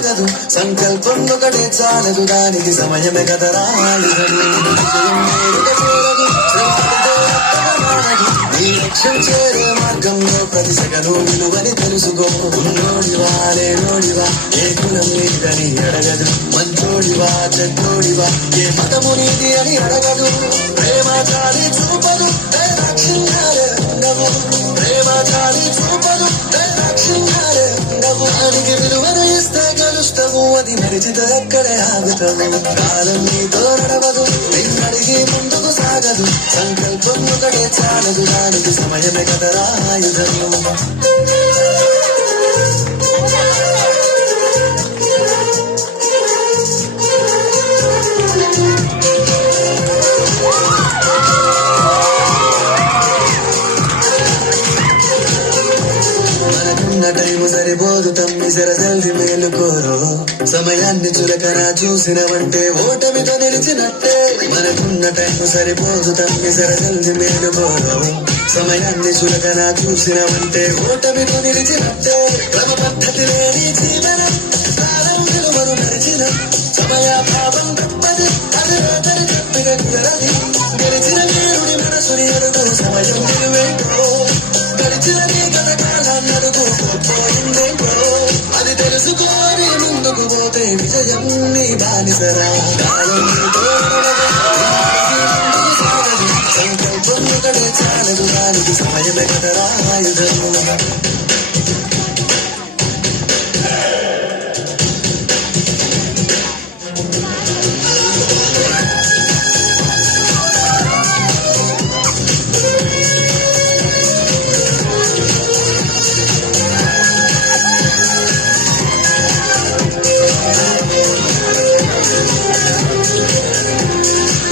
సాగదు సంకల్పం ఒకటే చాలదు దానికి సమయమే కదరా ఆయుధం విజయం నేరుగా చేరదు నీ లక్ష్యం చేరే మార్గంలో ప్రతి సెకను విలువని తెలుసుకో ఉన్నోడివా లేనోడివా ఏ కులం నీదని అడగదు మంచోడివా చెడ్డోడివా ఏ మతము నీది అని అడగదు ప్రేమ చాలి చూపదు దైవక్షిణాలే ఉండవు ప్రేమ చాలి చూపదు దైవక్షిణాలే ఉండవు దానికి విలువను ఇస్తే గెలుస్తావు అది మరిచితే అక్కడే ఆగుతావు కాలం నీతో నడవదు నిన్నడిగి ముందుకు సాగదు సంకల్పం ఒకటే చాలదు దానికి సమయమే కదరా ఆయుధం టైము సరిపోదు తమ్మి జల్ది మేలుకోరు సమయాన్ని చులకన చూసినవంటే ఓటమితో నిలిచినట్టే మనకున్న టైము సరిపోదు తమ్మి జల్ది మేలుకోరు సమయాన్ని చులకన చూసినవంటే ఓటమితో నిలిచినట్టే క్రమ పద్ధతి లేని జీవనం కాలం విలువను మరిచిన సమయ భావం తప్పది అది రాత్రి తప్పిన కుదరది గెలిచిన వీరుడి మనసుని అడుగు సమయం నిలువేంటో గడిచిన నీ కథ కాలాన్ని అడుగు పోయిందేంటో అది తెలుసుకోని ముందుకు పోతే విజయం నీ బానిసరా కాలం నీతో సంకల్పం ఒకటే చాలదు దానికి సమయమే కదరా ఆయుధం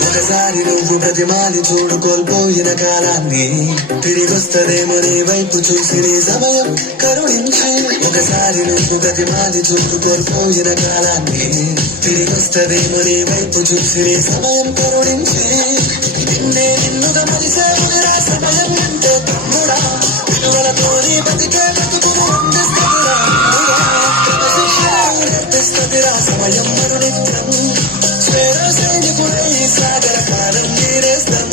ఒకసారి నువ్వు ప్రతిమాని చూడు కోల్పోయిన కాలాన్ని తిరిగొస్తదేమో నీ వైపు చూసి నీ సమయం కరుణించి ఒకసారి నువ్వు ప్రతిమాని చూడు కోల్పోయిన కాలాన్ని తిరిగొస్తదేమో నీ వైపు చూసి నీ సమయం కరుణించి నిన్నే నిన్నుగా మరిసేవురా సమయం అంటే తమ్ముడా విలువలతో నీ బతికే బతుకును అందిస్తదిరా నేర్పిస్తదిరా సమయం మరునిత్యం సైనికుడై సాగర కాలం నీరేస్తాం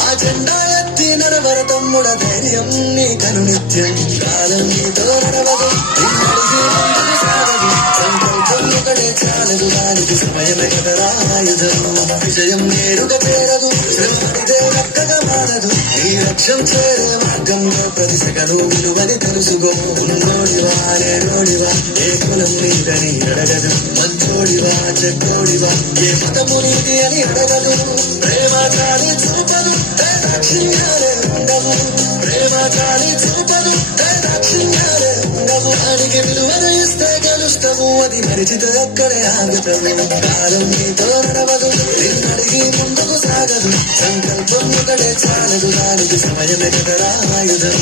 ఆ జెండా ఎత్తి నడవర తమ్ముడ ధైర్యం నీ కను నిత్యం కాలం నీతో నడవదు నిన్నడిగి ముందుకు సాగదు సంకల్పం ఒకటే చాలదు దానికి సమయమే కదరా ఆయుధం విజయం నేరుగా చేరదు శ్రమపడితే చక్కగా మారదు నీ లక్ష్యం చేరే మార్గంలో ప్రతి సెకను విలువని తెలుసుకో ఉన్నోడివా లేనోడివా ఏ కులం నీదని అడగదు మంచోడివా చెడ్డోడివా ఏ మతము నీది అని అడగదు ప్రేమ చాలి చూపదు దైవక్షిణాలే ఉండవు ప్రేమ చాలి చూపదు దైవక్షిణాలే ఉండవు దానికి విలువను ఇస్తే గెలుస్తావు అది మరిచితే అక్కడే ఆగుతావు కాలం నీతో నడవదు నిన్నడిగి ముందుకు సాగదు సంకల్పం ఒకటే చాలదు దానికి సమయమే కదరా ఆయుధం